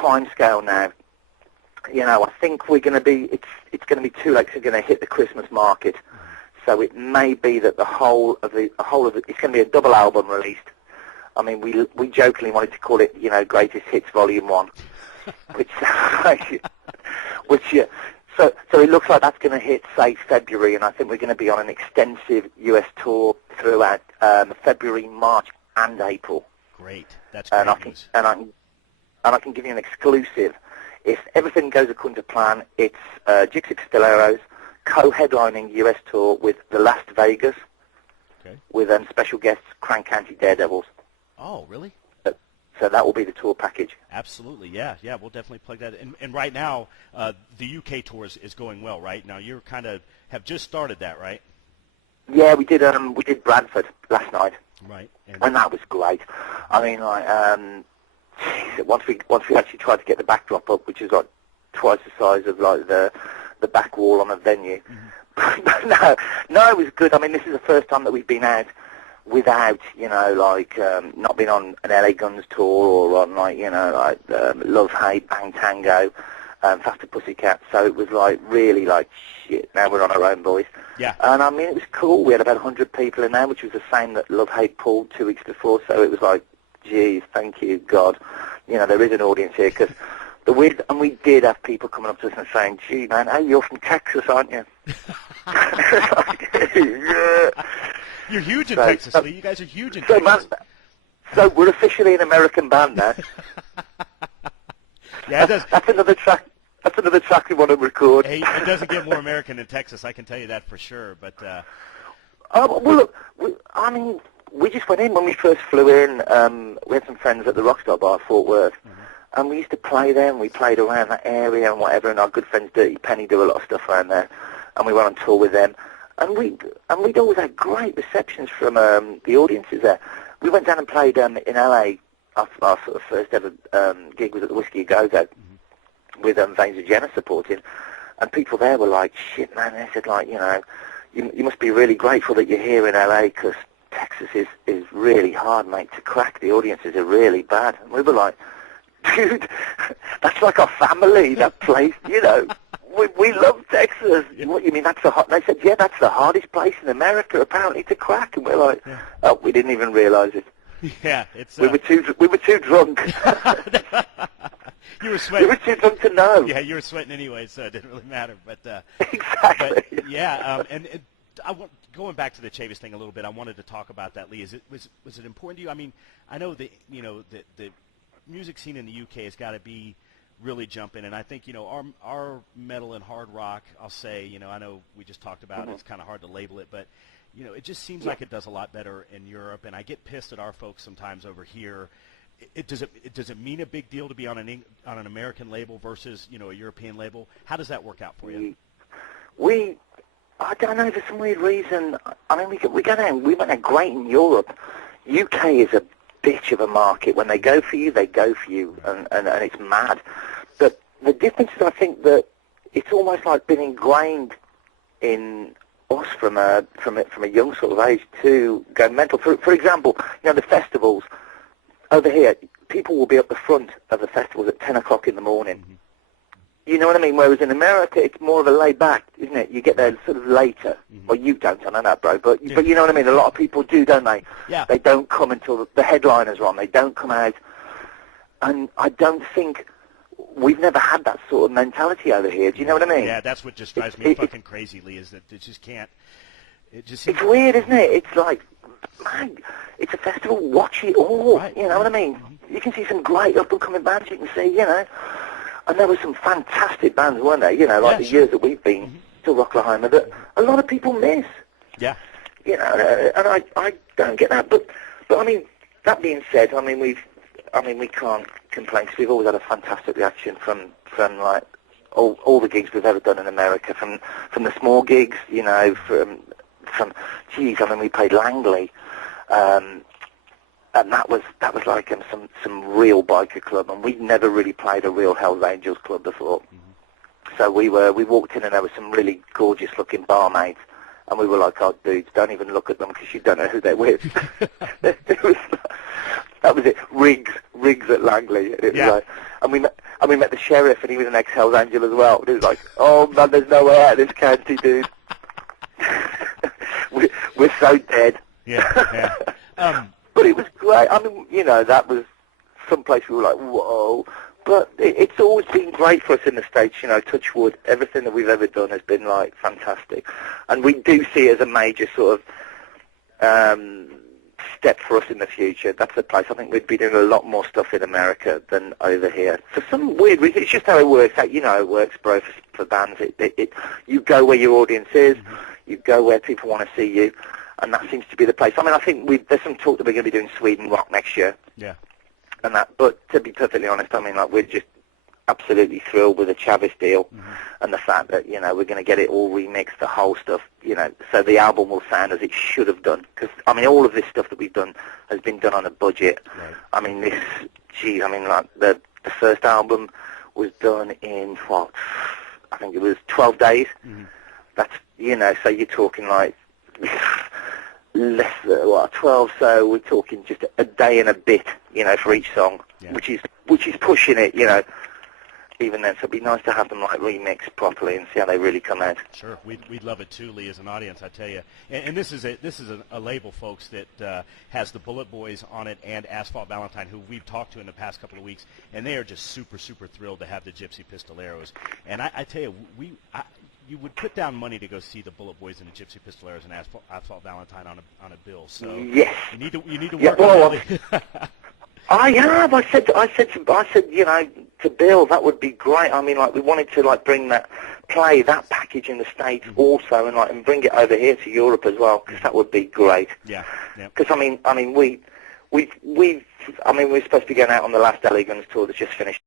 timescale now, I think we're going to be. It's going to be too late. We're going to hit the Christmas market, so it may be that the whole of it, it's going to be a double album released. I mean, we jokingly wanted to call it, Greatest Hits Volume 1, so it looks like that's going to hit, say, February, and I think we're going to be on an extensive US tour throughout February, March, and April. Great, that's great news. And I can give you an exclusive. If everything goes according to plan, it's Gypsy Pistolero's co-headlining US tour with the Las Vegas, with special guests Crank County Daredevils. Oh, really? So that will be the tour package. Absolutely, yeah, we'll definitely plug that in. And right now, the UK tour is going well, right? Now you have just started that, right? Yeah, we did Bradford last night. Right. And that was great. I mean, once we actually tried to get the backdrop up, which is like twice the size of like the back wall on a venue. But no, it was good. I mean, this is the first time that we've been out without, not been on an LA Guns tour or on Love, Hate, Bang Tango, Faster Pussycat. So it was really shit. Now we're on our own, boys. Yeah. And I mean, it was cool. We had about 100 people in there, which was the same that Love, Hate pulled 2 weeks before. So it was like, geez, thank you, God. There is an audience here, because we did have people coming up to us and saying, gee, man, hey, you're from Texas, aren't you? Yeah. You're huge in Texas, Lee. You guys are huge in Texas. Man, so we're officially an American band now. Yeah, it does. That's another track. That's another track we want to record. Hey, it doesn't get more American in Texas, I can tell you that for sure. But well, look, we just went in when we first flew in. We had some friends at the Rockstar Bar, Fort Worth, and we used to play there, and we played around that area and whatever. And our good friends Dirty Penny do a lot of stuff around there, and we went on tour with them. And we'd always had great receptions from the audiences there. We went down and played in LA. Our sort of first ever gig was at the Whiskey A Go Go with Veins of Jenna supporting, and people there were like, "Shit, man!" They said, you must be really grateful that you're here in LA, because Texas is really hard, mate, to crack. The audiences are really bad." And we were like, "Dude, that's like our family. That place, We love Texas." What you mean? They said, "Yeah, that's the hardest place in America apparently to crack." And we're like, "Oh, we didn't even realize it." Yeah, we were too drunk. You were sweating. We were too drunk to know. Yeah, you were sweating anyway, so it didn't really matter. But exactly. But, yeah, going back to the Chavis thing a little bit, I wanted to talk about that, Lee. Was it important to you? I mean, I know that the music scene in the UK has got to be really jumping, and I think our metal and hard rock, I'll say, I know we just talked about it, it's kind of hard to label it, but it just seems like it does a lot better in Europe, and I get pissed at our folks sometimes over here. Does it mean a big deal to be on an American label versus a European label? How does that work out for you? I don't know, for some weird reason. I mean, we went out great in Europe. UK is a bitch of a market. When they go for you, they go for you, and it's mad. But the difference is, I think, that it's almost like been ingrained in us from a young sort of age to go mental. For example, the festivals over here, people will be up the front of the festivals at 10 o'clock in the morning. Mm-hmm. You know what I mean? Whereas in America, it's more of a laid back, isn't it? You get there sort of later. Mm-hmm. Well, you don't, I know that, bro. But you know what I mean? A lot of people do, don't they? Yeah. They don't come until the headliners are on. They don't come out. And I don't think we've never had that sort of mentality over here. Do you know what I mean? Yeah, that's what just drives me fucking crazy, Lee, is that it just can't. It's weird, isn't it? It's like, man, it's a festival. Watch it all. Right. You know what I mean? Mm-hmm. You can see some great up-and-coming bands. You can see, and there were some fantastic bands, weren't there? The years that we've been to Rocklahoma that a lot of people miss. Yeah. And I don't get that. But I mean, that being said, we can't complain, because we've always had a fantastic reaction from like all the gigs we've ever done in America, from the small gigs, we played Langley, and that was like some real biker club, and we'd never really played a real Hells Angels club before. Mm-hmm. So we walked in, and there were some really gorgeous looking barmaids, and we were like, "Oh, dudes, don't even look at them, because you don't know who they're with." That was it. Riggs at Langley. It was like, And we met the sheriff, and he was an ex-Hells Angel as well. And he was like, oh, man, there's no way out of this county, dude. we're so dead. Yeah. But it was great. I mean, you know, that was someplace we were like, whoa. But it's always been great for us in the States, you know, touch wood. Everything that we've ever done has been, like, fantastic. And we do see it as a major sort of step for us in the future. That's the place. I think we'd be doing a lot more stuff in America than over here. For some weird reason, it's just how it works. You know, it works, bro, for bands. You go where your audience is. You go where people want to see you. And that seems to be the place. I mean, I think there's some talk that we're going to be doing Sweden rock next year. Yeah. And that, but to be perfectly honest, I mean, like, we're just absolutely thrilled with the Chavez deal and the fact that, you know, we're going to get it all remixed, the whole stuff, you know, so the album will sound as it should have done. Because, I mean, all of this stuff that we've done has been done on a budget. Right. I mean, like, the first album was done in, what, I think it was 12 days. That's, you know, so you're talking, like, less than, 12, so we're talking just a day and a bit, you know, for each song, which is pushing it, you know, even then. So it'd be nice to have them, like, remixed properly and see how they really come out. Sure, we'd love it too, Lee, as an audience, I tell you. And this is a label, folks, that has the Bullet Boys on it and Asphalt Valentine, who we've talked to in the past couple of weeks, and they are just super, super thrilled to have the Gypsy Pistoleros. And I tell you, you would put down money to go see the Bullet Boys and the Gypsy Pistoleros and Asphalt Valentine on a bill. So yes, you need to work on it. I have. I said, you know, to Bill, that would be great. I mean, like, we wanted to, like, play that package in the States also, and bring it over here to Europe as well, because that would be great. Yeah. Because we're supposed to be going out on the last LA Guns tour that's just finished.